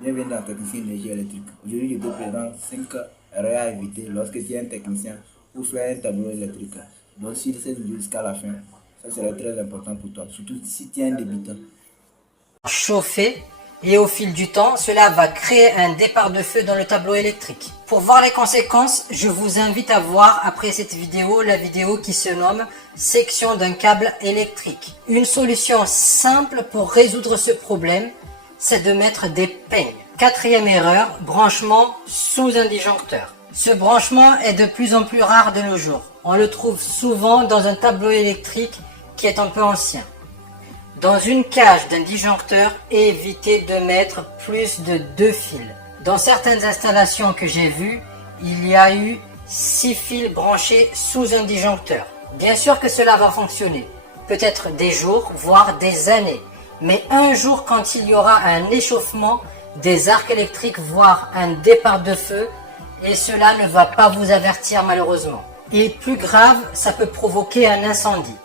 Bienvenue dans Technicien Énergie électrique. Aujourd'hui, je te présente 5 erreurs à éviter lorsque tu es un technicien pour faire un tableau électrique. Donc, si cette vidéo jusqu'à la fin, ça sera très important pour toi, surtout si tu es un débutant. Chauffer et au fil du temps, cela va créer un départ de feu dans le tableau électrique. Pour voir les conséquences, je vous invite à voir après cette vidéo la vidéo qui se nomme section d'un câble électrique. Une solution simple pour résoudre ce problème, c'est de mettre des peignes. Quatrième erreur, branchement sous un disjoncteur. Ce branchement est de plus en plus rare de nos jours. On le trouve souvent dans un tableau électrique qui est un peu ancien. Dans une cage d'un disjoncteur, évitez de mettre plus de 2 fils. Dans certaines installations que j'ai vues, il y a eu 6 fils branchés sous un disjoncteur. Bien sûr que cela va fonctionner, peut-être des jours, voire des années. Mais un jour, quand il y aura un échauffement, des arcs électriques, voire un départ de feu, et cela ne va pas vous avertir malheureusement. Et plus grave, ça peut provoquer un incendie.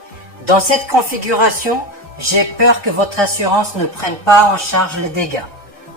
Dans cette configuration, j'ai peur que votre assurance ne prenne pas en charge les dégâts.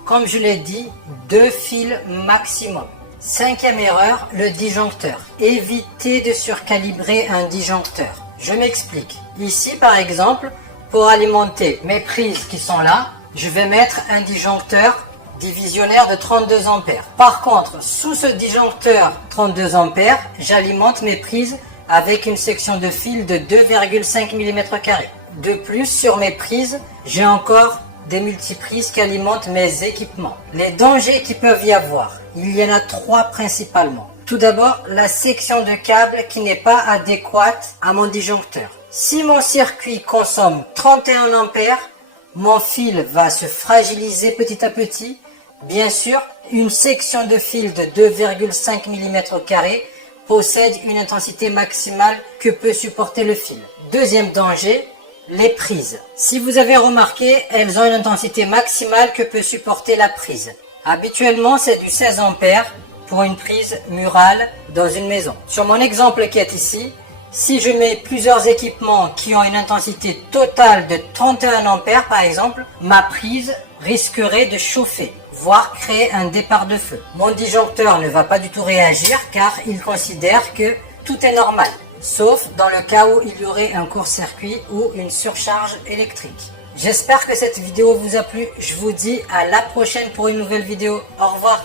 Comme je l'ai dit, 2 fils maximum. Cinquième erreur, le disjoncteur. Évitez de surcalibrer un disjoncteur. Je m'explique. Ici par exemple, pour alimenter mes prises qui sont là, je vais mettre un disjoncteur divisionnaire de 32 ampères. Par contre, sous ce disjoncteur 32 ampères, j'alimente mes prises avec une section de fil de 2,5 mm². De plus, sur mes prises, j'ai encore des multiprises qui alimentent mes équipements. Les dangers qui peuvent y avoir, il y en a 3 principalement. Tout d'abord, la section de câble qui n'est pas adéquate à mon disjoncteur. Si mon circuit consomme 31 ampères, mon fil va se fragiliser petit à petit. Bien sûr, une section de fil de 2,5 mm² possède une intensité maximale que peut supporter le fil. Deuxième danger, les prises. Si vous avez remarqué, elles ont une intensité maximale que peut supporter la prise. Habituellement, c'est du 16 ampères pour une prise murale dans une maison. Sur mon exemple qui est ici, si je mets plusieurs équipements qui ont une intensité totale de 31 ampères par exemple, ma prise risquerait de chauffer, voire créer un départ de feu. Mon disjoncteur ne va pas du tout réagir car il considère que tout est normal, sauf dans le cas où il y aurait un court-circuit ou une surcharge électrique. J'espère que cette vidéo vous a plu. Je vous dis à la prochaine pour une nouvelle vidéo. Au revoir.